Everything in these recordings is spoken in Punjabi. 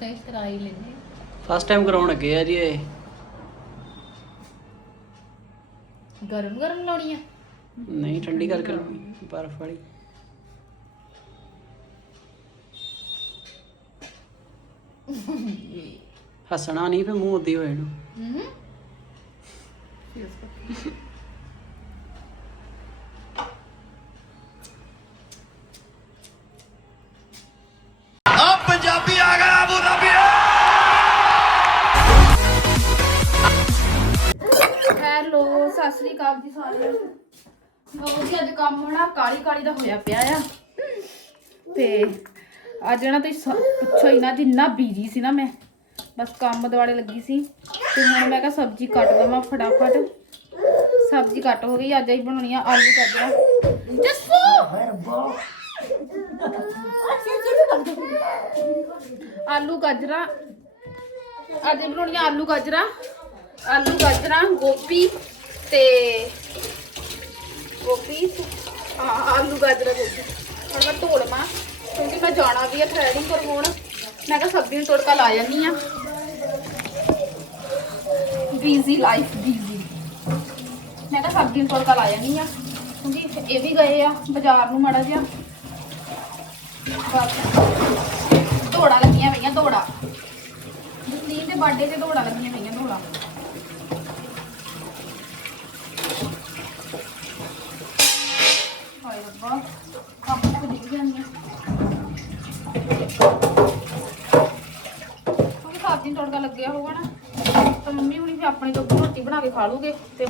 ਐਕਸਰਸਾਈਜ਼ ਕਰਾ ਹੀ। ਲੈਂਦੇ ਫਸਟ ਟਾਈਮ ਕਰਾਉਣ ਲੱਗੇ ਆ ਜੀ ਇਹ। ਗਰਮ ਗਰਮ ਲਾਉਣੀ ਆ। ਨਹੀਂ ਠੰਡੀ ਕਰਕੇ ਲਾਉਣੀ ਬਰਫ ਵਾਲੀ। ਹੱਸਣਾ ਨਹੀਂ ਫੇ ਮੂੰਹ ਉੱਦੀ ਹੋਏ ਨੂੰ ਹੂੰ ਸ੍ਰੀ ਅਕਾਲ ਜੀ ਸਾਰਿਆਂ ਨੂੰ। ਲੋ ਜੀ, ਅੱਜ ਕੰਮ ਨਾ ਕਾਲੀ ਕਾਲੀ ਦਾ ਹੋਇਆ ਪਿਆ ਆ। ਤੇ ਅੱਜ ਨਾ ਤੁਸੀਂ ਸ- ਪੁੱਛੋ ਹੀ ਨਾ, ਜਿੰਨਾ ਬੀਜੀ ਸੀ ਨਾ ਮੈਂ, ਬਸ ਕੰਮ ਦੁਆਲੇ ਲੱਗੀ ਸੀ। ਤੇ ਹੁਣ ਮੈਂ ਕਿਹਾ ਸਬਜ਼ੀ ਕੱਟ ਲਵਾਂ ਫਟਾਫਟ। ਸਬਜ਼ੀ ਕੱਟ ਹੋ ਗਈ, ਅੱਜ ਅਸੀਂ ਬਣਾਉਣੀ ਆ ਆਲੂ ਗਾਜਰਾਂ ਜੱਸੂ! ਆਲੂ ਗਾਜਰਾਂ। ਅੱਜ ਅਸੀਂ ਬਣਾਉਣੀ ਆਲੂ ਗਾਜਰਾਂ ਆਲੂ ਗਾਜਰਾਂ, ਗੋਭੀ। ਤੇ ਗੋਭੀ ਹਾਂ ਆਲੂ ਗਾਜਰਾਂ ਗੋਭੀ। ਹੁਣ ਮੈਂ ਧੋ ਲਵਾਂ, ਕਿਉਂਕਿ ਮੈਂ ਜਾਣਾ ਵੀ ਹੈ ਥਰੈਡਿੰਗ ਕਰਵਾਉਣ। ਮੈਂ ਕਿਹਾ ਸਬਜ਼ੀ ਨੂੰ ਤੜਕਾ ਲਾ ਜਾਂਦੀ ਆ। ਬੀਜ਼ੀ ਲਾਈਫ ਬੀਜ਼ੀ ਮੈਂ ਕਿਹਾ ਸਬਜ਼ੀ ਨੂੰ ਤੜਕਾ ਲਾ ਜਾਂਦੀ ਆ, ਕਿਉਂਕਿ ਇਹ ਵੀ ਗਏ ਆ, ਬਾਜ਼ਾਰ ਨੂੰ ਮਾੜਾ ਜਿਹਾ। ਬਸ। ਦੌੜਾ ਲੱਗੀਆਂ ਪਈਆਂ, ਦੌੜਾ। ਜਸਲੀਨ ਦੇ ਬਰਥਡੇ ਤੇ ਦੌੜਾ ਲੱਗੀਆਂ ਪਈਆਂ ਦੌੜਾ ਹਾਏ ਰੱਬਾ ਕੰਮ ਤੱਕ ਡਿੱਗ ਜਾਂਦੀਆਂ ਕਿਉਂਕਿ ਸਬਜ਼ੀ ਨੂੰ ਤੜਕਾ ਲੱਗਿਆ ਹੋਊਗਾ ਨਾ ਤਾਂ ਮੰਮੀ ਹੁਣੀ ਵੀ ਆਪਣੀ ਤੋਂ ਰੋਟੀ ਬਣਾ ਕੇ ਖਾ ਲੂਗੇ ਤੇ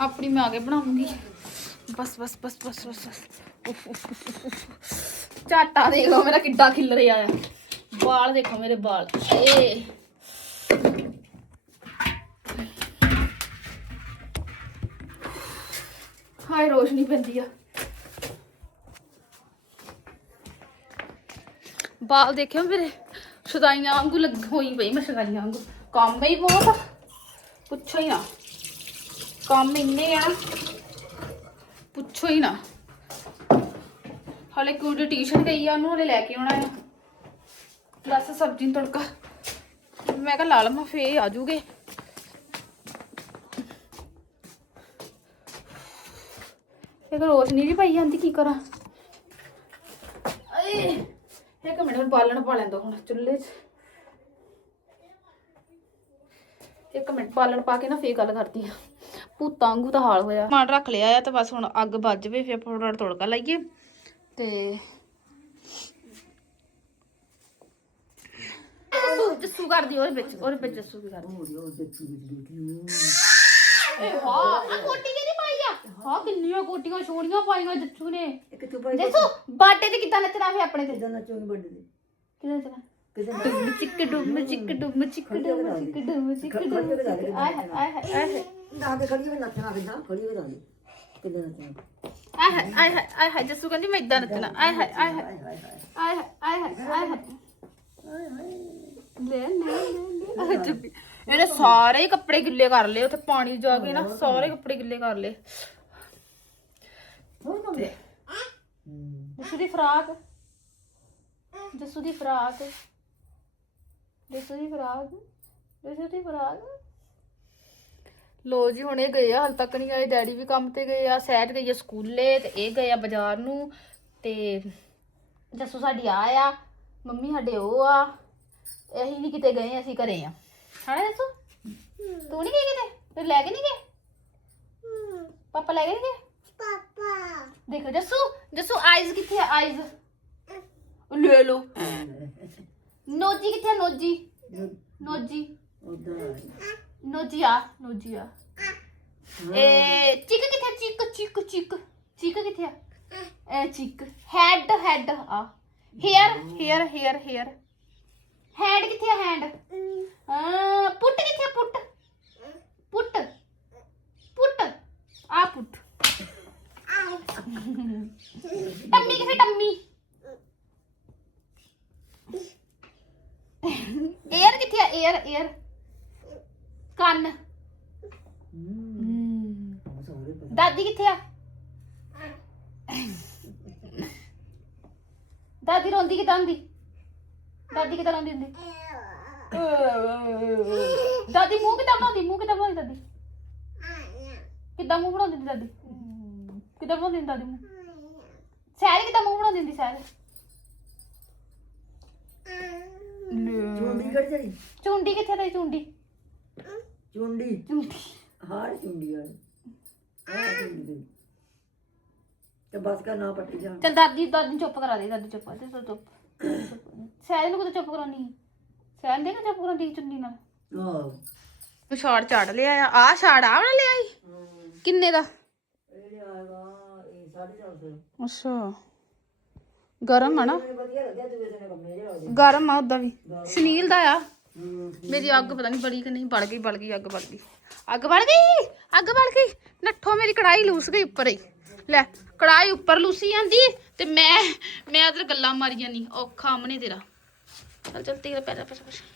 ਆਪਣੀ ਮੈਂ ਆ ਕੇ ਬਣਾਉਂਗੀ। ਬਸ ਬਸ ਬਸ ਬਸ ਬਸ ਬਸ। ਦੇਖ ਲਓ ਮੇਰਾ ਕਿੱਡਾ ਖਿਲ ਰਿਹਾ ਆ ਵਾਲ ਦੇਖੋ ਮੇਰੇ ਵਾਲ। ਏ। ਹਾਏ, ਰੋਸ਼ਨੀ ਪੈਂਦੀ ਆ। ਬਾਲ ਦੇਖਿਓ ਮੇਰੇ। ਸ਼ਦਾਈਆਂ ਵਾਂਗੂ ਲੱਗ ਹੋਈ ਪਈ ਮੈਂ ਸ਼ਦਾਈਆਂ ਵਾਂਗੂ। ਕੰਮ ਹੀ ਬਹੁਤ ਪੁੱਛੋ ਹੀ ਨਾ। ਕੰਮ ਇੰਨੇ ਆ। ਪੁੱਛੋ ਹੀ ਨਾ। ਹਾਲੇ ਕੁੜੀ ਟਿਊਸ਼ਨ ਗਈ ਆ ਉਹਨੂੰ ਹਲੇ ਲੈ ਕੇ ਆਉਣਾ ਆ। ਬਸ ਸਬਜ਼ੀ ਤੜਕਾ। ਮੈਂ ਕਿਹਾ ਲਾ ਲਵਾਂ ਫੇ ਆ ਜੂਗੇ। ਇੱਕ ਰੋਸ਼ਨੀ ਜੀ ਪਈ ਜਾਂਦੀ ਕੀ ਕਰਾਂ? ਏ ਇੱਕ ਮਿੰਟ ਮੈਨੂੰ ਬਾਲਣ ਪਾ ਲੈਂਦਾ ਹੁਣ ਚੁੱਲ੍ਹੇ 'ਚ। ਇੱਕ ਮਿੰਟ ਬਾਲਣ ਪਾ ਕੇ ਨਾ ਫੇਰ ਗੱਲ ਕਰਦੀ ਆ। ਭੂਤਾਂ ਵਾਂਗੂ ਤਾਂ ਹਾਲ ਹੋਇਆ। ਟਮਾਟਰ ਰੱਖ ਲਿਆ ਆ ਤੇ ਬਸ ਹੁਣ ਅੱਗ ਵੱਜ ਜਵੇ ਫੇਰ ਆਪਾਂ ਫਟਾਫਟ ਤੜਕਾ ਲਾਈਏ। ਤੇ ਜੱਸੂ ਕਰਦੀ ਉਹਦੇ ਵਿੱਚ ਉਹਦੇ ਵਿੱਚ ਜੱਸੂ ਵੀ ਕਰਦੀ ਏ ਵਾਹ ਆ ਕੋਟੀ ਕਿਹਦੀ ਪਾਈ ਆ ਹਾਂ ਕਿੰਨੀਆਂ ਕੋਟੀਆਂ ਸੋਹਣੀਆਂ ਪਾਈਆਂ ਜੱਸੂ ਨੇ ਜੱਸੂ ਬਾਟੇ ਤੇ ਕਿੱਦਾਂ ਨੱਚਣਾ ਫੇ ਆਪਣੇ ਤੇ? ਕਿੱਦਾਂ ਨੱਚਣਾ? ਡੁੰਮ ਚਿੱਕ ਡੁੰਮ ਚਿੱਕ ਡੁੰਮ ਚਿੱਕ ਡੁੰਮ ਚਿੱਕ ਡੁੰਮ ਚਿੱਕ ਡੁੰਮ ਚਿੱਕ ਆਏ ਹਾਏ, ਆਏ ਹਾਏ, ਆਏ ਹਾਏ। ਆਏ ਹਾਏ, ਆਏ ਹਾਏ, ਆਏ ਹਾਏ, ਜੱਸੂ ਕਹਿੰਦੀ ਮੈਂ ਇਦਾਂ ਨੱਚਣਾ ਆਏ ਹਾਏ ਆਏ ਹਾਏ ਆਏ ਹਾਏ ਆਏ ਹਾਏ। ਆਏ ਹਾਏ ਲੈ ਲੈ ਲੈ ਲੈ ਚੁੱਪੀ। ਇਹਨੇ ਸਾਰੇ ਹੀ ਕੱਪੜੇ ਗਿੱਲੇ ਕਰ ਲਏ ਉੱਥੇ ਪਾਣੀ ਜਾ ਕੇ ਨਾ ਸਾਰੇ ਕੱਪੜੇ ਗਿੱਲੇ ਕਰ ਲਏ। ਜੱਸੂ ਦੀ ਫਰਾਕ? ਜੱਸੂ ਦੀ ਫਰਾਕ? ਜੱਸੂ ਦੀ ਫਰਾਕ? ਜੱਸੂ ਦੀ ਫਰਾਕ? ਲੋ ਜੀ ਹੁਣ ਇਹ ਗਏ ਆ ਹਾਲ ਤੱਕ ਨਹੀਂ ਆਏ। ਡੈਡੀ ਵੀ ਕੰਮ ਤੇ ਗਏ ਆ ਸਹਿਜ ਗਈ ਆ ਸਕੂਲੇ ਤੇ ਇਹ ਗਏ ਆ ਬਾਜ਼ਾਰ ਨੂੰ। ਤੇ ਜੱਸੂ ਸਾਡੀ ਆ ਆ ਮੰਮੀ ਸਾਡੇ ਉਹ ਆ। ਅਸੀਂ ਨਹੀਂ ਕਿਤੇ ਗਏ ਅਸੀਂ ਘਰੇ ਆ। ਹਣਾ ਜੱਸੂ? ਤੂੰ ਨਹੀਂ ਗਈ ਕਿਤੇ? ਤੇ ਲੈ ਕੇ ਨਹੀਂ ਗਏ? ਪਾਪਾ ਲੈ ਕੇ ਨਹੀਂ ਗਏ? ਪਾਪਾ। ਦੇਖੋ ਜੱਸੂ ਜੱਸੂ ਆਈਜ਼ ਕਿੱਥੇ ਆ? ਆਈਜ਼ ਲੈ ਲੋ ਨੋਜੀ ਕਿੱਥੇ ਆ? ਨੋਜੀ। ਨੋਜੀ। ਨੋਜੀ ਆ ਨੋਜੀ ਆ। ਚਿਕ ਚਿੱਕ ਕਿੱਥੇ ਚਿੱਕ ਚਿੱਕ ਚਿੱਕ ਚਿੱਕ ਕਿੱਥੇ ਆ ਇਹ ਚਿੱਕ ਹੈਡ ਹੈਡ ਆ hair hair hair hair hand ਕਿੱਥੇ ਆ ਹੈਂਡ ਪੁੱਟ ਕਿੱਥੇ ਪੁੱਟ ਪੁੱਟ ਪੁੱਟ ਆ ਪੁੱਟ ਟੰਮੀ ਕਿੱਥੇ ਟੰਮੀ 에ਅਰ ਕਿੱਥੇ ਆ 에ਅਰ 에ਅਰ ਕੰਨ ਦਾਦੀ ਕਿੱਥੇ ਆ? ਦਾਦੀ ਰੋਂਦੀ ਕਿਦਾਂ ਹੁੰਦੀ? ਦਾਦੀ ਕਿਦਾਂ ਲਾਉਂਦੀ ਹੁੰਦੀ? ਦਾਦੀ ਮੂੰਹ ਕਿਦਾਂ ਬਣਾਉਂਦੀ? ਮੂੰਹ ਕਿਦਾਂ ਬਣਾਉਂਦੀ ਦਾਦੀ? ਕਿਦਾਂ ਮੂੰਹ ਬਣਾਉਂਦੀ ਹੁੰਦੀ ਦਾਦੀ? ਕਿਦਾਂ ਬਣਾਉਂਦੀ ਹੁੰਦੀ ਦਾਦੀ ਮੂੰਹ? ਸੈਰ ਕਿਦਾਂ ਮੂੰਹ ਬਣਾਉਂਦੀ ਹੁੰਦੀ ਸੈਰ? ਚੁੰਡੀ ਕਿੱਥੇ ਤੇਰੀ ਚੁੰਡੀ? ਚੁੰਡੀ। ਚੁੰਡੀ। ਹਾਰ ਚੁੰਡੀ ਦੇ। ਤੇ ਬਸ ਕਰ ਨਾ ਪੱਟੀ ਜਾ ਚਲ ਦਾਦੀ ਦਾਦੀ ਨੂੰ ਚੁੱਪ ਕਰਾ ਦੇ ਦਾਦੀ ਚੁੱਪ ਤੇ ਤੂੰ ਚੁੱਪ। ਸੈਰ ਨੂੰ ਕਿਤੇ ਚੁੱਪ ਕਰਾਉਣੀ ਸੈਰ ਦੇ ਕਿ ਚੁੱਪ ਕਰਾਉਂਦੀ ਚੁੰਡੀ ਨਾਲ? ਆਹ। ਤੂੰ ਛਾੜ ਚੜ ਲਿਆ ਆ। ਆ ਛਾੜ ਆ ਵਾਲਾ ਲਿਆ ਈ ਕਿੰਨੇ ਦਾ? ਇਹ ਆਗਾ ਇਹ 450 ਅੱਛਾ। ਗਰਮ ਆ ਨਾ। ਵਧੀਆ ਲੱਗਿਆ ਕੰਮੇ ਗਰਮ ਆ ਉਦਾਂ ਵੀ। ਸੁਨੀਲ ਦਾ ਆ? ਮੇਰੀ ਅੱਗ ਪਤਾ ਨਹੀਂ ਬੜੀ ਕਿ ਨਹੀਂ ਬਲ ਗਈ ਬਲ ਗਈ ਅੱਗ ਬਲ ਗਈ। ਅੱਗ ਬਲ ਗਈ? ਅੱਗ ਬਲ ਗਈ। ਨੱਠੋ, ਮੇਰੀ ਕੜਾਈ ਲੂਸ ਗਈ ਉੱਪਰ ਹੀ। ਲੈ ਕੜਾਈ ਉੱਪਰ ਲੂਸੀ ਜਾਂਦੀ ਤੇ ਮੈਂ ਮੈਂ ਇਧਰ ਗੱਲਾਂ ਮਾਰੀ ਜਾਨੀ ਔਖਾ ਆਮਨੇ ਤੇਰਾ। ਚੱਲ ਚੱਲ, ਤੇਰਾ ਪੈਰਾ ਪੈਰਾ ਪੈਰਾ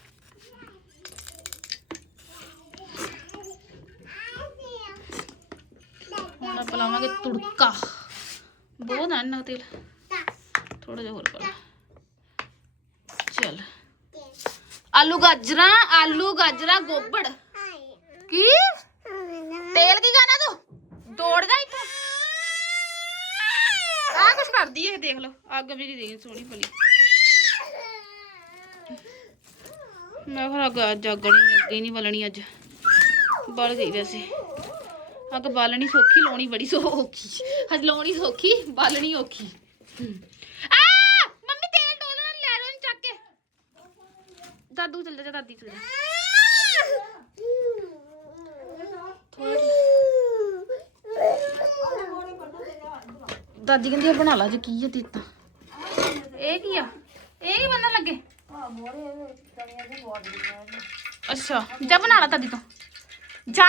ਹੁਣ ਆਪਾਂ ਲਾਵਾਂਗੇ ਤੁੜਕਾ। ਬਹੁਤ ਆ ਨਾ ਤੇਲ। ਥੋੜਾ ਜਿਹਾ ਹੋਰ ਪਾ ਲਾ। ਚੱਲ। ਆਲੂ ਗਾਜਰਾਂ ਆਲੂ ਗਾਜਰਾਂ, ਗੋਬੜ। ਕੀ ਤੇਲ ਕੀ ਗਾਣਾ ਤੂੰ ਦੌੜ ਜਾ ਇੱਥੋਂ ਆ ਕੁਛ ਕਰਦੀ ਹੈ ਦੇਖ ਲਓ ਅੱਗ ਮੇਰੀ ਦੇਖ ਸੋਹਣੀ ਭਲੀ ਮੈਂ ਫਿਰ ਅੱਗ ਜਾਗਣੀ ਅੱਗੇ ਨਹੀਂ ਬਲਣੀ ਅੱਜ ਬਲ ਗਈ ਵੈਸੇ ਅੱਗ ਬਾਲਣੀ ਸੌਖੀ ਲਾਉਣੀ ਬੜੀ ਸੌਖੀ ਹਜ ਲਾਉਣੀ ਸੌਖੀ ਬਾਲਣੀ ਔਖੀ ਆ ਮੰਮੀ ਤੇਲ ਡੋਲਣਾ ਲੈ ਰੋ ਚੱਕ ਕੇ ਦਾਦੂ ਚੱਲ ਜਾ ਦਾਦੀ ਚੱਲ ਜਾ ਦਾਦੀ ਕਹਿੰਦੀ ਆ ਬਣਾ ਲਾ ਜੇ ਕੀ ਆ ਦਿੱਤਾ ਇਹ ਕੀ ਆ ਇਹ ਕੀ ਬੰਨਣ ਲੱਗੇ ਅੱਛਾ ਜਾ ਬਣਾ ਲਾ ਦਾਦੀ ਤੋਂ ਜਾ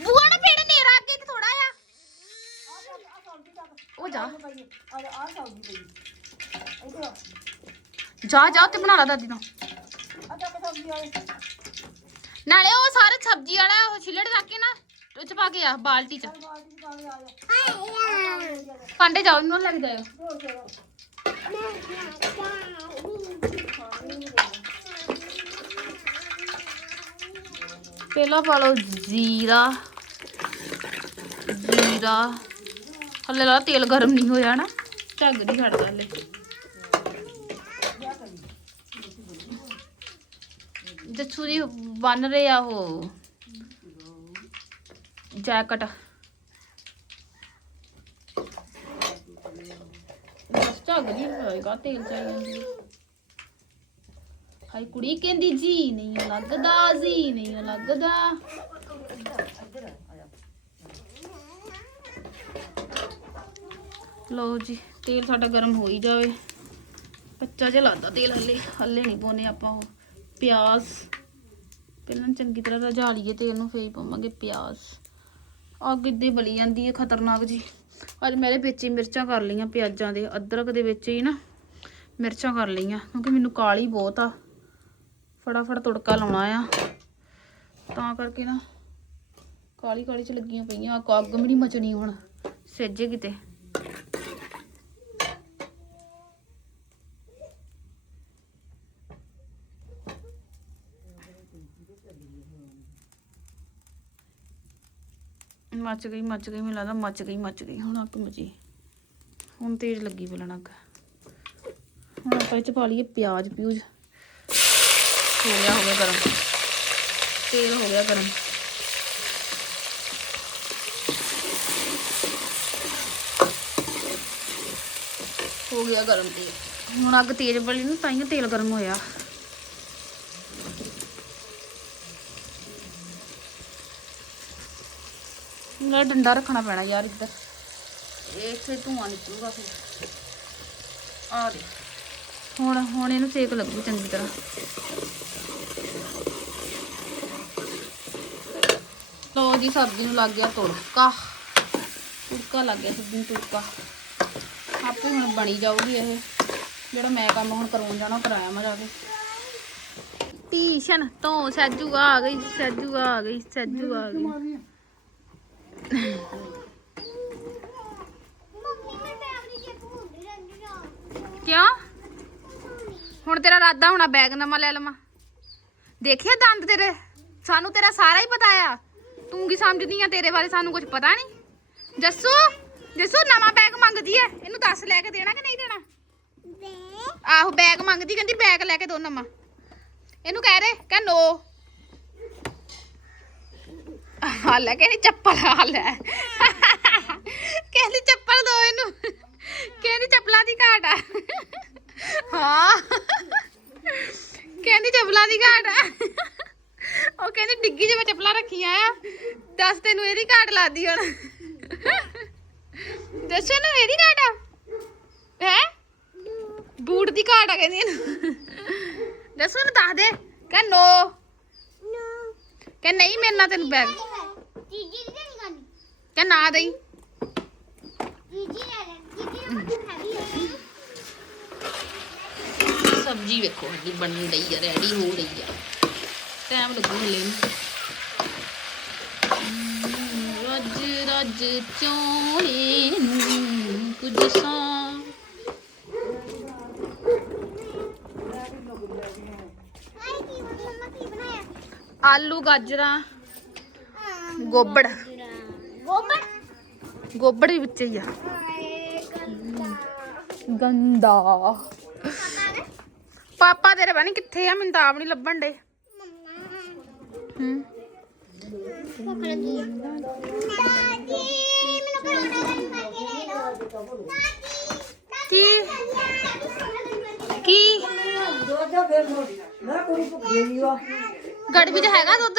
ਬੂਆ ਨਾ ਪੇੜ ਨੇਰਾ ਅੱਗੇ ਤੇ ਥੋੜਾ ਆ ਉਹ ਜਾ ਜਾ ਜਾ ਤੇ ਬਣਾ ਲਾ ਦਾਦੀ ਤੋਂ ਨਾਲੇ ਉਹ ਸਾਰੇ ਸਬਜ਼ੀ ਵਾਲਾ ਉਹ ਛਿੱਲੜ ਰੱਖ ਕੇ ਨਾ ਉਹ ਚ ਪਾ ਕੇ ਆ ਬਾਲਟੀ ਚ। ਕਾਂਡੇ ਜਾਓ ਇਹਨੂੰ ਲੱਗ ਜਾਓ ਪਹਿਲਾਂ ਪਾ ਲਓ ਜ਼ੀਰਾ। ਜ਼ੀਰਾ। ਹਲੇ ਲਾ ਤੇਲ ਗਰਮ ਨਹੀਂ ਹੋਇਆ ਨਾ। ਝੱਗ ਨਹੀਂ ਛੱਡਦਾ ਹਲੇ। ਜੱਸੂ ਦੀ ਬਨ ਰਹੇ ਆ ਉਹ। ਜੈਕਟ। ਬਸ ਝੱਗ ਨਹੀਂ ਹੋਏਗਾ, ਤੇਲ ਚਾਈ ਹਾਈ ਕੁੜੀ ਕਹਿੰਦੀ ਜੀ ਨਹੀਂ ਲੱਗਦਾ, ਜੀ ਨਹੀਂ ਲੱਗਦਾ। ਲਓ ਜੀ, ਤੇਲ ਸਾਡਾ ਗਰਮ ਹੋ ਹੀ ਜਾਵੇ। ਕੱਚਾ ਜਿਹਾ ਲੱਗਦਾ ਤੇਲ ਹੱਲੇ ਹੱਲੇ ਨਹੀਂ ਪਾਉਨੇ ਆਪਾਂ ਉਹ। ਪਿਆਜ਼। ਪਹਿਲਾਂ ਚੰਗੀ ਤਰ੍ਹਾਂ ਰਝਾ ਲਈਏ ਤੇਲ ਨੂੰ, ਫੇਰ ਪਾਵਾਂਗੇ ਪਿਆਜ਼। ਅੱਗ ਇੱਦਾਂ ਹੀ ਬਲੀ ਜਾਂਦੀ ਹੈ, ਖਤਰਨਾਕ ਜੀ। ਅੱਜ ਮੈਂ ਇਹਦੇ ਵਿੱਚ ਹੀ ਮਿਰਚਾਂ ਕਰ ਲਈਆਂ, ਪਿਆਜ਼ਾਂ ਦੇ, ਅਦਰਕ ਦੇ ਵਿੱਚ ਹੀ ਨਾ, ਮਿਰਚਾਂ ਕਰ ਲਈਆਂ, ਕਿਉਂਕਿ ਮੈਨੂੰ ਕਾਲੀ ਬਹੁਤ ਆ। ਫਟਾਫਟ ਤੁੜਕਾ ਲਾਉਣਾ ਆ। ਤਾਂ ਕਰਕੇ ਨਾ ਕਾਲੀ ਕਾਲੀ ਚ ਲੱਗੀਆਂ ਪਈਆਂ, ਅੱਗ ਵੀ ਨਹੀਂ ਮਚਣੀ ਹੁਣ ਸਿੱਜੇ ਕਿਤੇ। ਮੱਚ ਗਈ ਮੱਚ ਗਈ, ਮੈਨੂੰ ਲੱਗਦਾ ਮੱਚ ਗਈ ਮੱਚ ਗਈ। ਹੁਣ ਅੱਗ ਮਚੀ ਹੁਣ ਤੇਜ਼ ਲੱਗੀ ਬਲਣ ਅੱਗ। ਹੁਣ ਆਪਾਂ ਇਹ ਚ ਪਾ ਲਈਏ ਪਿਆਜ਼ ਪਿਊਜ਼। ਹੋ ਗਿਆ ਹੋ ਗਿਆ ਗਰਮ। ਤੇਲ ਹੋ ਗਿਆ ਗਰਮ। ਹੋ ਗਿਆ ਗਰਮ ਤੇਲ। ਹੁਣ ਅੱਗ ਤੇਜ਼ ਬਲੀ ਨਾ ਤਾਂ ਹੀ ਤੇਲ ਗਰਮ ਹੋਇਆ। ਮੇਰਾ ਡੰਡਾ ਰੱਖਣਾ ਪੈਣਾ ਯਾਰ ਇੱਧਰ। ਇਹ ਇੱਥੇ ਧੂਆਂ ਨਿਕਲੂਗਾ ਫਿਰ। ਆ ਦੇ ਹੁਣ ਹੁਣ ਇਹਨੂੰ ਸੇਕ ਲੱਗੂ ਚੰਗੀ ਤਰ੍ਹਾਂ। ਲੋ ਜੀ ਸਬਜ਼ੀ ਨੂੰ ਲੱਗ ਗਿਆ ਤੁੜਕਾ। ਤੁੜਕਾ ਲੱਗ ਗਿਆ ਸਬਜ਼ੀ ਨੂੰ ਤੁੜਕਾ। ਆਪੇ ਹੁਣ ਬਣੀ ਜਾਊਗੀ ਇਹ। ਜਿਹੜਾ ਮੈਂ ਕੰਮ ਹੁਣ ਕਰਵਾਉਣ ਜਾਣਾ ਕਰਾਇਆ ਮੈਂ ਜਾ ਕੇ। ਟੀਸ਼ਨ ਤੋਂ ਸੱਜੂ ਆ ਗਈ ਸੱਜੂ ਆ ਗਈ ਸੱਜੂ ਆ ਗਈ। ਕਿਉਂ? ਹੁਣ ਤੇਰਾ ਰਾਦਾ ਹੋਣਾ ਬੈਗ ਨਵਾਂ ਲੈ ਲਵਾਂ। ਦੇਖਿਆ ਦੰਦ ਤੇਰੇ? ਸਾਨੂੰ ਤੇਰਾ ਸਾਰਾ ਹੀ ਪਤਾ ਆ। ਤੂੰ ਕੀ ਸਮਝਦੀ ਆ ਤੇਰੇ ਬਾਰੇ ਸਾਨੂੰ ਕੁਝ ਪਤਾ ਨਹੀਂ ਜੱਸੂ ਜੱਸੂ ਨਵਾਂ ਬੈਗ ਮੰਗਦੀ ਐ। ਇਹਨੂੰ ਦੱਸ ਲੈ ਕੇ ਦੇਣਾ ਕਿ ਨਹੀਂ ਦੇਣਾ? ਆਹੋ ਬੈਗ ਮੰਗਦੀ ਕਹਿੰਦੀ ਬੈਗ ਲੈ ਕੇ ਦੋ ਨਵਾਂ। ਇਹਨੂੰ ਕਹਿ ਦੇ ਕਹਿ ਨੋ। ਹਾਲ ਹੈ ਕਹਿੰਦੀ ਚੱਪਲ ਹਾਲ ਹੈ। ਕਹਿੰਦੀ ਚੱਪਲ ਦੋ ਇਹਨੂੰ। ਕਹਿੰਦੀ ਚੱਪਲਾਂ ਦੀ ਘਾਟ ਆ। ਹਾਂ। ਕਹਿੰਦੀ ਚੱਪਲਾਂ ਦੀ ਘਾਟ ਆ। ਉਹ ਕਹਿੰਦੀ ਡਿੱਗੀ ਜਿਵੇਂ ਚੱਪਲਾਂ ਰੱਖੀਆਂ ਆ। ਦੱਸ ਤੈਨੂੰ ਇਹਦੀ ਘਾਟ ਲਾਦੀ ਹੁਣ। ਦੱਸੋ ਨਾ ਇਹਦੀ ਘਾਟ ਆ? ਹੈ? ਬੂਟ ਦੀ ਘਾਟ ਆ ਕਹਿੰਦੀ ਇਹਨੂੰ। ਦੱਸੋ ਇਹਨੂੰ ਦੱਸ ਦੇ। ਕਹ ਨੋ। ਕਹ ਨਹੀਂ ਮੇਰੇ ਨਾਲ ਤੈਨੂੰ ਬੈਗ ਨਹੀਂ ਕਹ ਨਾ ਦਈ? ਸਬਜ਼ੀ ਵੇਖੋ ਹੱਡੀ ਬਣੀ ਰਹੀ ਆ ਰੈਡੀ ਹੋ ਰਹੀ ਆ। ਟਾਈਮ ਲੱਗੂ ਹਲੇ ਨੂੰ। ਹਮ, ਰੱਜ ਰੱਜ ਚੋਲੇ ਨੂੰ ਕੁਝ ਸਾ ਹਾਏ ਕੀ ਮੰਮਾ ਕੀ ਬਣਾਇਆ ਆਲੂ ਗਾਜਰਾਂ ਗੋਬੜ। ਗੋਬਰ? ਗੋਬੜ ਵੀ ਵਿੱਚ ਹੀ ਆ। ਗੰਦਾ। ਪਾਪਾ ਤੇਰੇ ਨੀ ਕਿੱਥੇ ਆ ਮੈਨੂੰ ਤਾਂ ਆਪ ਨਹੀਂ ਲੱਭਣ ਡੇ ਮੰਮਾ ਹੂੰ ਭੁੱਖ ਲੱਗੀ ਹੈ ਦਾਦੀ ਮੈਨੂੰ ਪਰੌਂਠਾ ਗਰਮ ਕਰਕੇ ਦੇ ਦਿਓ ਕੀ? ਕੀ? ਦੁੱਧ ਫਿਰ ਕੁੜੀ ਭੁੱਖੀ ਆ। ਗੜਵੀ ਚ ਹੈਗਾ ਦੁੱਧ?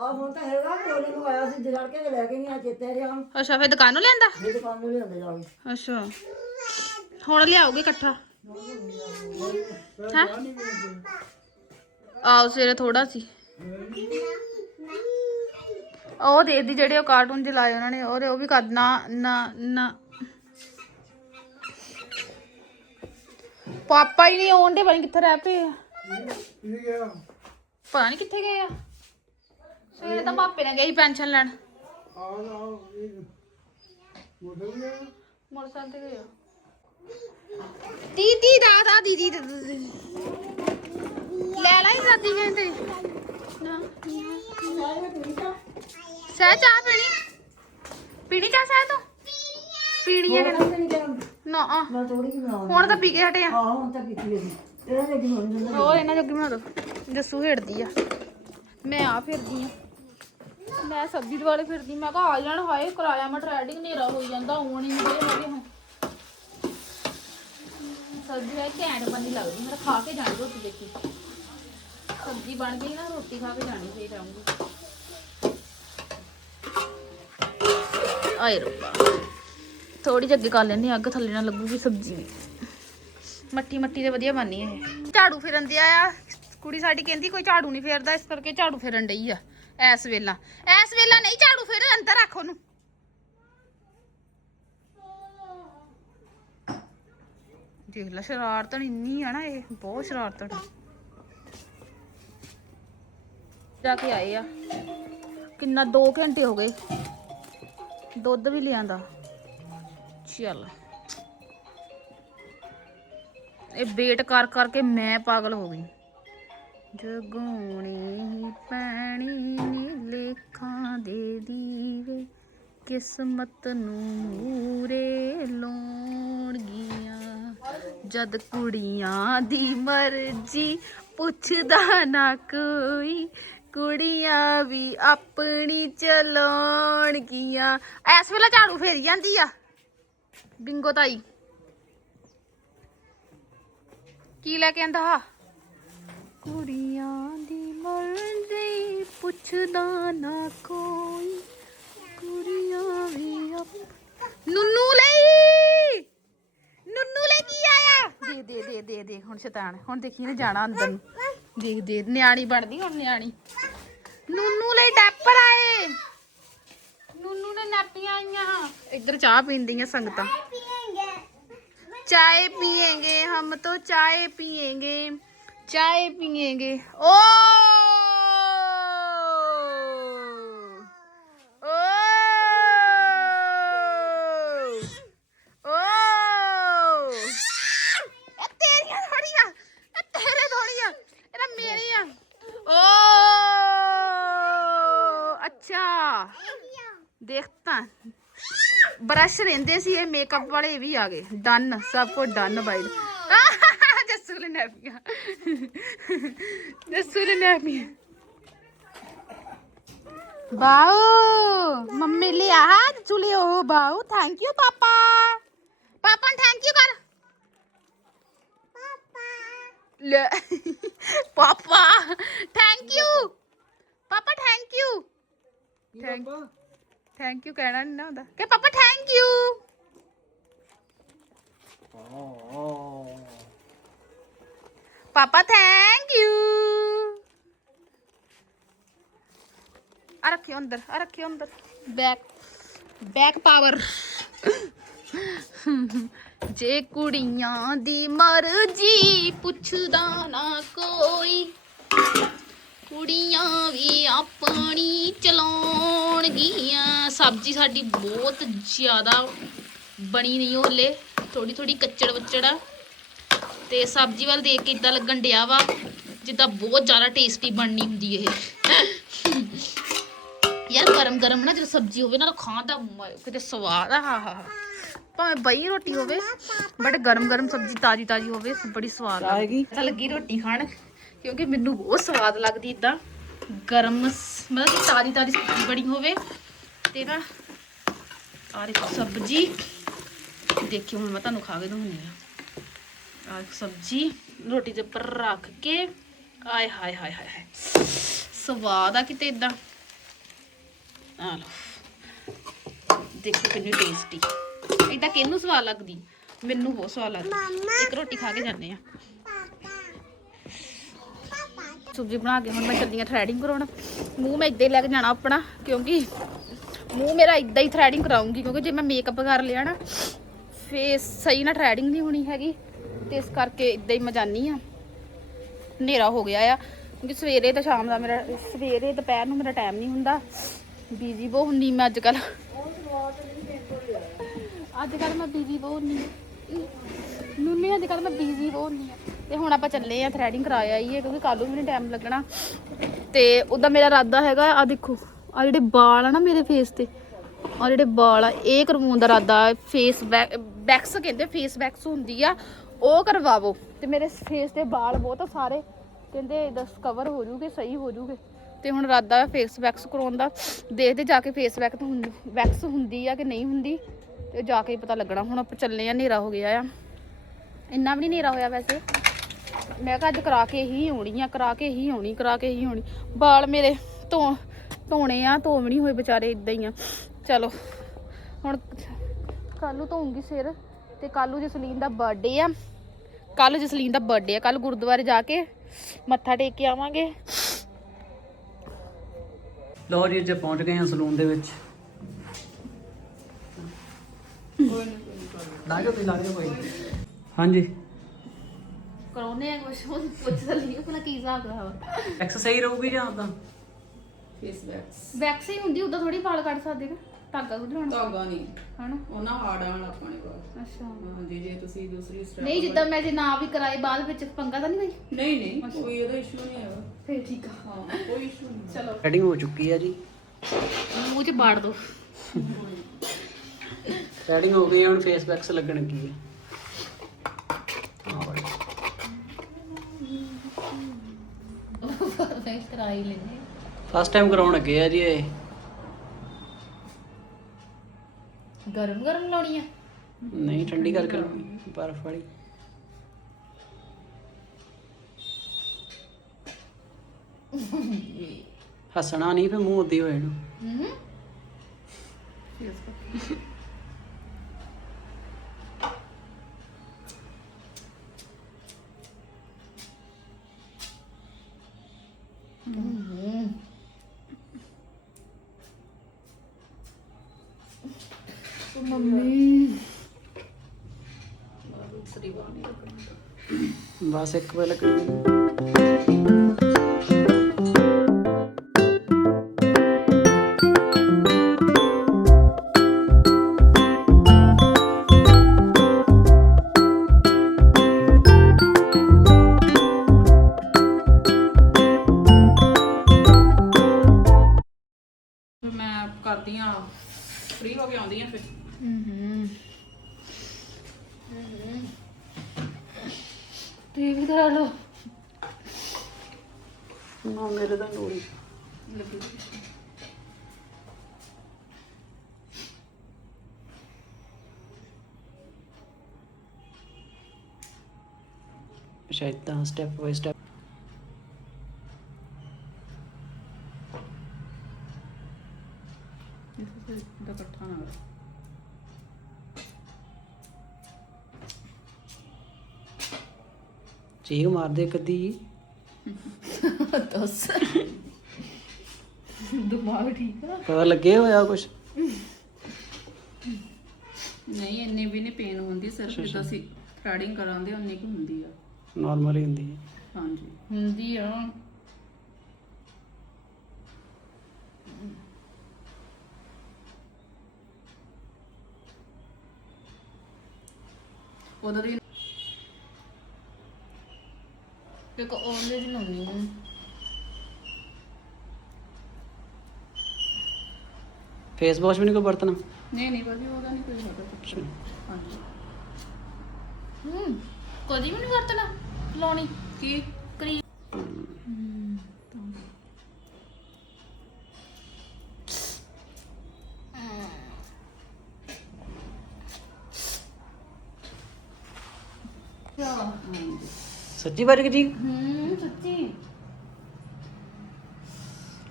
ਆ ਹੁਣ ਤਾਂ ਹੈਗਾ ਕੋਲੇ ਨੂੰ ਆਇਆ ਸੀ ਜੜ ਕੇ ਤੇ ਲੈ ਕੇ ਨਹੀਂ ਆ ਚੇਤੇ ਰਿਹਾ ਅੱਛਾ ਫਿਰ ਦੁਕਾਨੋਂ ਲਿਆਂਦਾ? ਇਹ ਦੁਕਾਨ ਨੂੰ ਲਿਆਂਦੇ ਜਾ ਕੇ। ਅੱਛਾ। ਹੁਣ ਲਿਆਓਗੇ ਇਕੱਠਾ? ਹਾਂ? ਆਓ ਸਵੇਰੇ ਥੋੜਾ ਸੀ। ਉਹ ਦੇਖਦੀ ਜਿਹੜੇ ਉਹ ਕਾਰਟੂਨ ਚ ਲਾਏ ਉਹਨਾਂ ਨੇ ਉਹਦੇ ਉਹ ਵੀ ਕਰ ਨਾ ਨਾ ਨਾ। ਪਾਪਾ ਹੀ ਨਹੀਂ ਆਉਂਦੇ ਪਤਾ ਨੀ ਕਿੱਥੇ ਰਹਿ ਪਏ ਆ। ਪਤਾ ਨਹੀਂ ਕਿੱਥੇ ਗਏ ਆ। ਸਵੇਰੇ ਤਾਂ ਪਾਪੇ ਗਏ ਸੀ ਪੈਨਸ਼ਨ ਲੈਣ। ਮੋਟਰਸਾਈਕਲ ਤੇ ਗਏ ਆ ਦੀਦੀ ਦਾਦਾ ਦੀਦੀ ਲੈ ਲੈ ਦਾਦੀ ਕਹਿੰਦੇ ਨਾ। ਸਹਿ ਚਾਹ ਪੀਣੀ? ਪੀਣੀ ਚਾਹ ਸਹਿ ਤੂੰ? ਪੀਣੀ ਹੈ ਨਾ ਮੈਂ ਥੋੜੀ ਜਿਹੀ ਬਣਾਉਂ ਹੁਣ ਤਾਂ ਪੀ ਕੇ ਹਟੇ ਆ। ਆਹ ਹੁਣ ਤਾਂ ਪੀਤੀ ਅਸੀਂ ਦੇ ਜੋਗੀ ਬਣਾ ਦੋ। ਜੱਸੂ ਹੇੜਦੀ ਆ। ਮੈਂ ਆ ਫਿਰਦੀ ਆ। ਮੈਂ ਸਬਜ਼ੀ ਦੁਆਲੇ ਫਿਰਦੀ, ਮੈਂ ਕਿਹਾ ਆ ਜਾਣ, ਹਾਏ, ਕਰਾਇਆ ਮੈਂ ਟ੍ਰੈਡਿੰਗ ਹਨੇਰਾ ਹੋਈ ਜਾਂਦਾ, ਆਉਣ ਹੀ ਨਹੀਂ ਹੈਗੇ ਹੁਣ। ਸਬਜ਼ੀ ਹੈ ਘੈਂਟ ਬੰਦੀ ਲੱਗਦੀ ਮੇਰਾ ਖਾ ਕੇ ਜਾਣੀ ਰੋਟੀ ਦੇਖੀ। ਸਬਜ਼ੀ ਬਣ ਗਈ ਨਾ, ਰੋਟੀ ਖਾ ਕੇ ਜਾਣੀ, ਫੇਰ ਆਉਂਗੀ ਆਏ ਰੱਬਾ। ਥੋੜੀ ਜਿਹੀ ਅੱਗੇ ਕਰ ਲੈਣੀ ਅੱਗ ਥੱਲੇ ਨਾ ਲੱਗੂਗੀ ਸਬਜ਼ੀ। ਵੀ ਮੱਠੀ ਮੱਠੀ ਤੇ ਵਧੀਆ ਬਣਨੀ ਇਹ। ਝਾੜੂ ਫੇਰਨ ਦਿਆ ਆ ਕੁੜੀ ਸਾਡੀ ਕਹਿੰਦੀ, ਕੋਈ ਝਾੜੂ ਨਹੀਂ ਫੇਰਦਾ, ਇਸ ਕਰਕੇ ਝਾੜੂ ਫੇਰਨ ਡਈ ਆ। ਐਸ ਵੇਲਾ। ਐਸ ਵੇਲਾ ਨਹੀਂ ਝਾੜੂ, ਫੇਰ ਅੰਦਰ ਰੱਖ ਉਹਨੂੰ। ਦੇਖ ਲੈ ਸ਼ਰਾਰਤ ਇੰਨੀ ਆ ਨਾ ਇਹ, ਬਹੁਤ ਸ਼ਰਾਰਤ ਜਾ ਕੇ ਆਏ ਆ। ਕਿੰਨਾ 2 ਘੰਟੇ ਹੋ ਗਏ। ਦੁੱਧ ਵੀ ਲਿਆਂਦਾ ਚੱਲ। ਇਹ ਵੇਟ ਕਰ ਕਰਕੇ ਮੈਂ ਪਾਗਲ ਹੋ ਗਈ। ਜਗਾਉਣੀ ਪੈਣੀ ਨੀ ਲੇਖਾਂ ਦੇ ਦੀਵੇ। ਕਿਸਮਤ ਨੂੰ ਮੂਰੇ ਲਾਉਣਗੀਆਂ। ਜਦ ਕੁੜੀਆਂ ਦੀ ਮਰਜ਼ੀ ਪੁੱਛਦਾ ਨਾ ਕੋਈ, ਕੁੜੀਆਂ ਵੀ ਆਪਣੀ ਚਲਾਉਣਗੀਆਂ। ਐਸ ਵੇਲੇ ਝਾੜੂ ਫੇਰੀ ਜਾਂਦੀ ਆ। ਬਿੰਗੋ ਤਾਈ। ਕੀ ਲੈ ਕੇ ਆਂਦਾ ਹਾ? ਕੁੜੀਆਂ ਪੁੱਛਦਾ ਨਾ ਕੋਈ। ਕੁੜੀਆਂ ਵੀ ਨੁੰਨੂ ਲਈ! ਨੁੰਨੂ ਲਈ ਕੀ ਆਇਆ? ਦੇ ਦੇ ਦੇ ਦੇ ਦੇ, ਹੁਣ ਸ਼ੈਤਾਨ। ਹੁਣ ਦੇਖੀ ਨੇ ਜਾਣਾ ਅੰਦਰ ਨੂੰ। ਦੇਖ, ਦੇ, ਨਿਆਣੀ ਬਣਦੀ ਹੁਣ ਨਿਆਣੀ। ਨੁੰਨੂ ਲਈ ਟੈਪਰ ਆਏ। ਨੁੰਨੂ ਨੇ ਨਾਪੀਆਂ ਆਈਆਂ। ਇੱਧਰ ਚਾਹ ਪੀਂਦੀਆਂ ਸੰਗਤਾਂ। ਚਾਏ ਪੀਏਗੇ, ਹਮ ਤੋ ਚਾਏ ਪੀਏਗੇ ਚਾਏ ਪੀਏਗੇ। ਓ! ਦੇਖ ਤਾਂ ਬਰਸ਼ ਰਹਿੰਦੇ ਸੀ ਇਹ ਮੇਕਅਪ ਵਾਲੇ ਇਹ ਵੀ ਆ ਗਏ ਡਨ ਸਭ ਕੁਝ ਡਨ ਬਾਈ ਜੱਸੂ ਨੇ ਨੈਪੀਆਂ ਜੱਸੂ ਨੇ ਨੈਪੀਆਂ ਬਾਉ ਮੰਮੀ ਲਿਆ ਚੁਲੇ ਉਹ ਬਾਉ ਥੈਂਕ ਯੂ ਪਾਪਾ ਪਾਪਾ ਥੈਂਕ ਯੂ ਕਰ ਲੈ ਪਾਪਾ thank you papa thank you thank thank you ਕਹਿਣਾ ਨਹੀਂ ਨਾ ਹੁੰਦਾ। ਕਿ ਪਾਪਾ ਥੈਂਕ ਯੂ ਪਾਪਾ ਥੈਂਕ ਯੂ ਆ ਰੱਖਿਓ ਅੰਦਰ, ਆ ਰੱਖਿਓ ਅੰਦਰ। ਬੈਕ ਬੈਕ ਪਾਵਰ ਜੇ ਕੁੜੀਆਂ ਦੀ ਮਰਜ਼ੀ ਪੁੱਛਦਾ ਨਾ ਕੋਈ। ਕੁੜੀਆਂ ਵੀ ਆਪਣੀ ਚਲਾਉਣਗੀਆਂ ਸਬਜ਼ੀ ਸਾਡੀ ਬਹੁਤ ਜ਼ਿਆਦਾ ਬਣੀ ਨਹੀਂ ਹੋਲੇ ਥੋੜੀ ਥੋੜੀ ਕੱਚੜ ਵੱਚੜ ਤੇ ਸਬਜ਼ੀ ਵੱਲ ਦੇਖ ਕੇ ਇਦਾਂ ਲੱਗਣ ਡਿਆ ਵਾ ਜਿੱਦਾਂ ਬਹੁਤ ਜ਼ਿਆਦਾ ਟੇਸਟੀ ਬਣਨੀ ਹੁੰਦੀ ਇਹ। ਯਾਰ ਗਰਮ ਗਰਮ ਨਾ ਜਦੋਂ ਸਬਜ਼ੀ ਹੋਵੇ ਨਾ ਖਾਣ ਦਾ ਕਿਤੇ ਸਵਾਦ ਆ ਹਾ ਹਾ। ਭਾਵੇਂ ਬਈ ਰੋਟੀ ਹੋਵੇ ਬਟ ਗਰਮ ਗਰਮ ਸਬਜ਼ੀ ਤਾਜੀ ਤਾਜੀ ਹੋਵੇ ਬੜੀ ਸਵਾਦ ਆਏਗੀ। ਲੱਗੀ ਰੋਟੀ ਖਾਣ। ਕਿਉਂਕਿ ਮੈਨੂੰ ਬਹੁਤ ਸਵਾਦ ਲੱਗਦੀ ਇਦਾਂ ਗਰਮ ਮਤਲਬ ਕਿ ਤਾਜੀ ਤਾਜੀ ਸਬਜ਼ੀ ਬਣੀ ਹੋਵੇ। ਤੇ ਨਾ ਆਹ ਦੇਖੋ ਸਬਜ਼ੀ। ਦੇਖਿਓ ਹੁਣ ਮੈਂ ਤੁਹਾਨੂੰ ਖਾ ਕੇ ਦਿਖਾਉਂਦੀ ਆ ਆਹ ਸਬਜ਼ੀ, ਰੋਟੀ ਦੇ ਉੱਪਰ ਰੱਖ ਕੇ। ਆਏ ਹਾਏ ਹਾਏ ਹਾਏ ਹਾਏ। ਸਵਾਦ ਆ ਕਿਤੇ ਇਦਾਂ ਆ ਲਓ। ਦੇਖੋ ਕਿੰਨੀ ਟੇਸਟੀ ਇਦਾਂ ਕਿਹਨੂੰ ਸਵਾਦ ਲੱਗਦੀ? ਮੈਨੂੰ ਬਹੁਤ ਸਵਾਦ ਲੱਗਦੀ। ਇੱਕ ਰੋਟੀ ਖਾ ਕੇ ਜਾਂਦੇ ਆ ਸਬਜ਼ੀ ਬਣਾ ਕੇ ਹੁਣ ਮੈਂ ਚੱਲੀ ਆ ਥ੍ਰੈਡਿੰਗ ਕਰਾਉਣ। ਮੂੰਹ ਮੈਂ ਇੱਦਾਂ ਹੀ ਲੈ ਕੇ ਜਾਣਾ ਆਪਣਾ, ਕਿਉਂਕਿ ਮੂੰਹ ਮੇਰਾ ਇੱਦਾਂ ਹੀ ਥ੍ਰੈਡਿੰਗ ਕਰਾਉਂਗੀ ਕਿਉਂਕਿ ਜੇ ਮੈਂ ਮੇਕਅਪ ਕਰ ਲਿਆ ਨਾ ਫੇਸ ਸਹੀ ਨਾ ਥ੍ਰੈਡਿੰਗ ਨਹੀਂ ਹੋਣੀ ਹੈਗੀ। ਤੇ ਇਸ ਕਰਕੇ ਇੱਦਾਂ ਹੀ ਮੈਂ ਜਾਨੀ ਆ। ਹਨੇਰਾ ਹੋ ਗਿਆ ਆ, ਕਿਉਂਕਿ ਸਵੇਰੇ ਤੇ ਸ਼ਾਮ ਦਾ ਮੇਰਾ, ਸਵੇਰੇ ਦੁਪਹਿਰ ਨੂੰ ਮੇਰਾ ਟਾਈਮ ਨਹੀਂ ਹੁੰਦਾ। ਬੀਜੀ ਬਹੁਤ ਹੁੰਦੀ ਮੈਂ ਅੱਜ ਕੱਲ ਅੱਜ ਕੱਲ ਮੈਂ ਬੀਜੀ ਬਹੁਤ ਹੁੰਦੀ ਨੂਨੀ ਅੱਜ ਕੱਲ ਮੈਂ ਬੀਜੀ ਬਹੁਤ ਹੁੰਨੀ ਆ। ਤੇ ਹੁਣ ਆਪਾਂ ਚੱਲੇ ਆ ਥ੍ਰੈਡਿੰਗ ਕਰਾਇਆ ਹੀ ਹੈ, ਕਿਉਂਕਿ ਕੱਲ ਨੂੰ ਵੀ ਨਹੀਂ ਟਾਈਮ ਲੱਗਣਾ। ਤੇ ਉਹਦਾ ਮੇਰਾ ਇਰਾਦਾ ਹੈਗਾ ਆ ਦੇਖੋ ਆ ਜਿਹੜੇ ਵਾਲ ਆ ਨਾ ਮੇਰੇ ਫੇਸ ਤੇ ਆ ਜਿਹੜੇ ਵਾਲ ਆ, ਇਹ ਕਰਵਾਉਣ ਦਾ ਇਰਾਦਾ ਫੇਸ ਵੈਕਸ ਕਹਿੰਦੇ ਫੇਸ ਵੈਕਸ ਹੁੰਦੀ ਆ, ਉਹ ਕਰਵਾਵੋ। ਤੇ ਮੇਰੇ ਫੇਸ ਤੇ ਵਾਲ ਬਹੁਤ ਸਾਰੇ, ਕਹਿੰਦੇ ਦਸ ਕਵਰ ਹੋ ਜੂਗੇ, ਸਹੀ ਹੋ ਜੂਗੇ। ਤੇ ਹੁਣ ਇਰਾਦਾ ਫੇਸ ਵੈਕਸ ਕਰਾਉਣ ਦਾ। ਦੇਖਦੇ ਜਾ ਕੇ ਫੇਸ ਵੈਕਸ ਹੁੰਦੀ ਵੈਕਸ ਹੁੰਦੀ ਆ ਕਿ ਨਹੀਂ ਹੁੰਦੀ, ਤੇ ਜਾ ਕੇ ਪਤਾ ਲੱਗਣਾ। ਹੁਣ ਆਪਾਂ ਚੱਲੇ ਆ, ਹਨੇਰਾ ਹੋ ਗਿਆ ਆ। ਇੰਨਾ ਵੀ ਨਹੀਂ ਹਨੇਰਾ ਹੋਇਆ ਵੈਸੇ। ਮੈਂ ਕਿਹਾ ਅੱਜ ਕਰਾ ਕੇ ਹੀ ਆਉਣੀ ਆ ਕਰਾ ਕੇ ਹੀ ਆਉਣੀ ਕਰਾ ਕੇ ਹੀ ਆਉਣੀ। ਵਾਲ ਮੇਰੇ ਧੋ ਧੋਣੇ ਆ ਧੋ ਵੀ ਨਹੀਂ ਹੋਏ ਵਿਚਾਰੇ ਇਦਾਂ ਹੀ ਆ। ਚਲੋ ਹੁਣ ਕੱਲ ਨੂੰ ਧੋਉਂਗੀ ਸਿਰ ਤੇ ਕੱਲ ਨੂੰ ਜਸਲੀਨ ਦਾ ਬਰਥਡੇ ਆ। ਕੱਲ ਜਸਲੀਨ ਦਾ ਬਰਥਡੇ ਆ ਕੱਲ ਗੁਰਦੁਆਰੇ ਜਾ ਕੇ ਮੱਥਾ ਟੇਕ ਕੇ ਆਵਾਂਗੇ। ਲੋ ਜੀ ਜੇ ਪਹੁੰਚ ਗਏ ਹਾਂ ਸਲੂਨ ਦੇ ਵਿੱਚ। ਲਾ ਕੇ ਲਾ ਕੇ ਕੋਈ ਹਾਂਜੀ। ਕਰਾਉਨੇ ਆ ਕੁਛ ਉਹ ਪੁੱਛ ਲਈ ਉਹ ਕੀ ਹਿਸਾਬ ਦਾ ਵਾ ਐਕਸ ਸਹੀ ਰਹੂਗੀ ਜਾਂ ਉਦਾਂ ਫੇਸ ਵੈਕਸ ਵੈਕਸ ਹੀ ਹੁੰਦੀ ਉਦਾਂ ਥੋੜੀ ਵਾਲ ਕੱਢ ਸਕਦੇ ਨਾ ਧਾਗਾ ਥੋੜੀ ਲਾਉਣਾ। ਧਾਗਾ ਨਹੀਂ। ਹਨਾ? ਉਹਨਾਂ ਹਾਰਡ ਆਣ ਆਪਣੇ ਕੋਲ ਅੱਛਾ। ਹਾਂਜੀ ਜੇ ਤੁਸੀਂ ਦੂਸਰੀ ਸਟੈਪ ਨਹੀਂ ਜਿੱਦਾਂ ਮੈਂ ਜੇ ਨਾ ਵੀ ਕਰਾਏ ਬਾਅਦ ਵਿੱਚ ਪੰਗਾ ਤਾਂ ਨਹੀਂ ਹੋਈ ਨਹੀਂ ਨਹੀਂ ਕੋਈ ਇਹਦਾ ਇਸ਼ੂ ਨਹੀਂ ਹੈਗਾ। ਫੇਰ ਠੀਕ ਆ। ਹਾਂ ਕੋਈ ਇਸ਼ੂ ਨਹੀਂ। ਚਲੋ। ਰੈਡਿੰਗ ਹੋ ਚੁੱਕੀ ਹੈ ਜੀ। ਮੂੰਹ 'ਚ ਬਾੜ ਦੋ। ਰੈਡਿੰਗ ਹੋ ਗਈ ਹੈ, ਹੁਣ ਫੇਸ ਵੈਕਸ ਲੱਗਣ ਕੀ ਹੈ ਹਾਂ ਲੈਨੇ ਫਸਟ ਟਾਈਮ ਕਰਾਉਣ ਲੱਗੇ ਆ ਜੀ ਇਹ। ਗਰਮ ਗਰਮ ਲਾਉਣੀ ਆ? ਨਹੀਂ ਠੰਡੀ ਕਰਕੇ ਲਾਉਣੀ ਬਰਫ ਵਾਲੀ। ਹੱਸਣਾ ਨਹੀਂ ਫੇ ਮੂੰਹ ਉੱਦੀ ਹੋਏ ਨੂੰ। ਹੂੰ। ਮੰਮੀ। ਬਸ ਇੱਕ ਵੇ ਲੱਗਣੀ ਹੂੰ ਟੀਵੀ ਕਰਾ ਲਓ। ਨਾ ਮੇਰੇ ਤਾਂ ਲੋੜੀ ਸ਼ਾਇਦ ਤਾਂ ਸਟੈਪ ਬਾਈ ਸਟੈਪ ਇਸ ਦਾ ਇਕੱਠਾ ਨਾ ਕਰੋ ਚੀਕ ਮਾਰਦੇ ਕਦੀ। ਦੱਸ। ਦਿਮਾਗ ਠੀਕ ਆ। ਪਤਾ ਲੱਗੇ ਹੋਇਆ ਕੁਛ? ਨਹੀਂ ਇੰਨੀ ਵੀ ਨਹੀਂ ਪੇਨ ਹੁੰਦੀ ਸਿਰਫ ਜਿੱਦਾਂ ਅਸੀਂ ਥ੍ਰੈਡਿੰਗ ਕਰਾਂਦੇ ਉਨੀ ਕੁ ਹੁੰਦੀ ਆ। ਨਾਰਮਲ ਹੀ ਹੁੰਦੀ ਹੈ ਹਾਂਜੀ। ਹੁੰਦੀ ਆ। ਉਦੋਂ ਦੀ ਇੱਕ ਉਹਨੇ ਦੀ ਲਾਉਣੀ ਆ ਫੇਸ ਵਾਸ਼ ਵੀ ਨਹੀਂ ਕੋਈ ਵਰਤਣਾ ਨਹੀਂ ਨਹੀਂ ਭਾਜੀ ਉਹਦਾ ਨਹੀਂ ਕੋਈ ਹੈਗਾ। ਹਾਂਜੀ ਹੂੰ ਕਦੀ ਵੀ ਨਹੀਂ ਵਰਤਣਾ ਲਾਉਣੀ ਕੀ ਕਰੀ ਹਾਂਜੀ ਸੱਚੀ ਬਾਰੇ ਜੀ ਹੂੰ ਸੱਚੀ।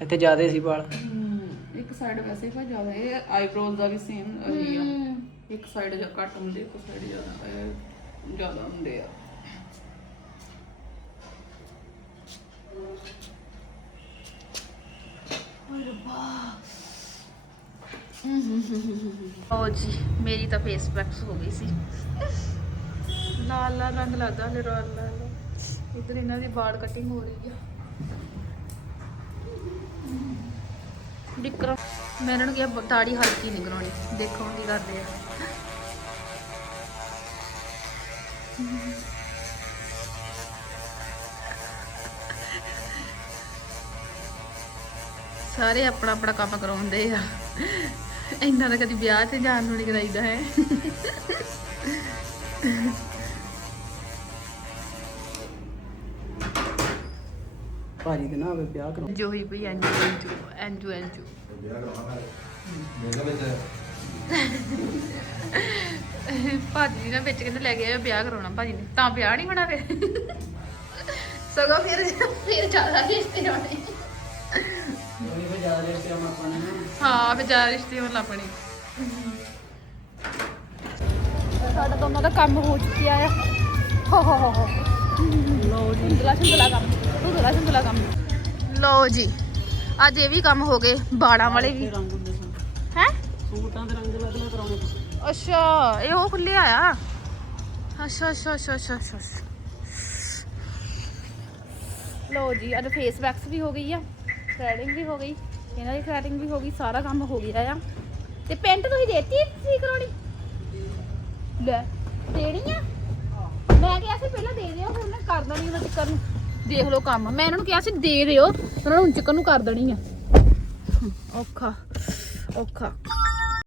ਇੱਥੇ ਜ਼ਿਆਦੇ ਸੀ ਵਾਲ। ਇੱਕ ਸਾਈਡ ਵੈਸੇ ਹੀ ਜ਼ਿਆਦਾ ਇਹ ਆਈਬ੍ਰੋਜ਼ ਦਾ ਵੀ ਸੇਮ ਹੀ ਆ। ਹੂੰ। ਇੱਕ ਸਾਈਡ ਜਾਂ ਘੱਟ ਹੁੰਦੇ ਇੱਕ ਸਾਈਡ ਜ਼ਿਆਦਾ ਜ਼ਿਆਦਾ ਹੁੰਦੇ ਆ। ਓ ਜੀ ਮੇਰੀ ਤਾਂ ਫੇਸ ਵੈਕਸ ਹੋ ਗਈ ਸੀ। ਲਾਲ ਲਾਲ ਰੰਗ ਲੱਗਾ ਲੈ ਲਾਲ ਲਾਲ ਇਧਰ ਇਹਨਾਂ ਦੀ ਬਾੜ ਕਟਿੰਗ ਹੋ ਰਹੀ ਆ। ਵਿਕਰਮ, ਮੈਂ ਇਹਨਾਂ ਨੂੰ ਕਿਹਾ, ਬ- ਹਲਕੀ ਨਹੀਂ ਕਰਾਉਣੀ ਦੇਖੋ ਹੁਣ ਕੀ ਕਰਦੇ ਆ। ਸਾਰੇ ਆਪਣਾ ਆਪਣਾ ਕੰਮ ਕਰਾਉਂਦੇ ਆ। ਇੰਨਾ ਤਾਂ ਕਦੀ ਵਿਆਹ ਤੇ ਜਾਣ ਨੂੰ ਨਹੀਂ ਕਰਾਈਦਾ ਹੈ। ਭਾਜੀ ਦੇ ਨਾ ਹੋਵੇ ਵਿਆਹ ਕਰਾਉਣਾ। ਜੋ ਹੀ ਪਈ ਐਂਜੂ ਐਂਜੂ ਐਂਜੂ ਐਂਜੂ ਭਾਜੀ ਨੇ ਵਿੱਚ ਕਹਿੰਦੇ ਲੈ ਗਏ ਵਿਆਹ ਕਰਾਉਣਾ ਭਾਜੀ ਨੇ। ਤਾਂ ਵਿਆਹ ਨਹੀਂ ਹੋਣਾ ਫਿਰ। ਸਗੋਂ ਫਿਰ ਫਿਰ ਜ਼ਿਆਦਾ ਰਿਸ਼ਤੇ ਹੋਣੇ। ਹਾਂ ਫਿਰ ਜ਼ਿਆਦਾ ਰਿਸ਼ਤੇ ਹੋਣ ਸਾਡਾ ਦੋਨਾਂ ਦਾ ਕੰਮ ਹੋ ਚੁੱਕਿਆ ਆ। ਹੋ ਹੋ ਹੋ ਲੋ ਜੀ। ਸੰਦਲਾ ਸੰਦਲਾ ਕੰਮ। ਸੰਦਲਾ ਕੰਮ। ਲੋ ਜੀ ਅੱਜ ਇਹ ਵੀ ਕੰਮ ਹੋ ਗਏ ਬਾੜਾਂ ਵਾਲੇ ਵੀ। ਰੰਗ ਹੁੰਦੇ ਸਨ। ਹੈ? ਸੂਟਾਂ ਦੇ ਰੰਗ ਅਲੱਗ ਅਲੱਗ ਕਰਾਉਣੇ ਤੁਸੀਂ। ਅੱਛਾ ਇਹ ਉਹ ਖੁੱਲਿਆ ਆ। ਅੱਛਾ ਅੱਛਾ ਅੱਛਾ ਅੱਛਾ ਅੱਛਾ। ਲਓ ਜੀ ਅੱਜ ਫੇਸ ਵੈਕਸ ਵੀ ਹੋ ਗਈ ਆ ਥ੍ਰੈਡਿੰਗ ਵੀ ਹੋ ਗਈ ਇਹਨਾਂ ਦੀ ਥ੍ਰੈਡਿੰਗ ਵੀ ਹੋ ਗਈ ਸਾਰਾ ਕੰਮ ਹੋ ਗਿਆ ਆ। ਤੇ ਪੈਂਟ ਤੁਸੀਂ ਦੇਤੀ ਸੀ ਕਰਾਉਣੀ? ਲੈ ਦੇਣੀ ਆ? ਮੈਂ ਕਿਹਾ ਸੀ ਪਹਿਲਾਂ ਦੇ ਦਿਓ ਫਿਰ ਮੈਂ ਕਰ ਦੇਣੀ ਉਹਨਾਂ ਚਿਕਨ ਨੂੰ। ਦੇਖ ਲਓ ਕੰਮ। ਮੈਂ ਇਹਨਾਂ ਨੂੰ ਕਿਹਾ ਸੀ, ਦੇ ਦਿਓ। ਉਹਨਾਂ ਨੂੰ ਚਿਕਨ ਨੂੰ ਕਰ ਦੇਣੀ ਆ। ਔਖਾ ਔਖਾ।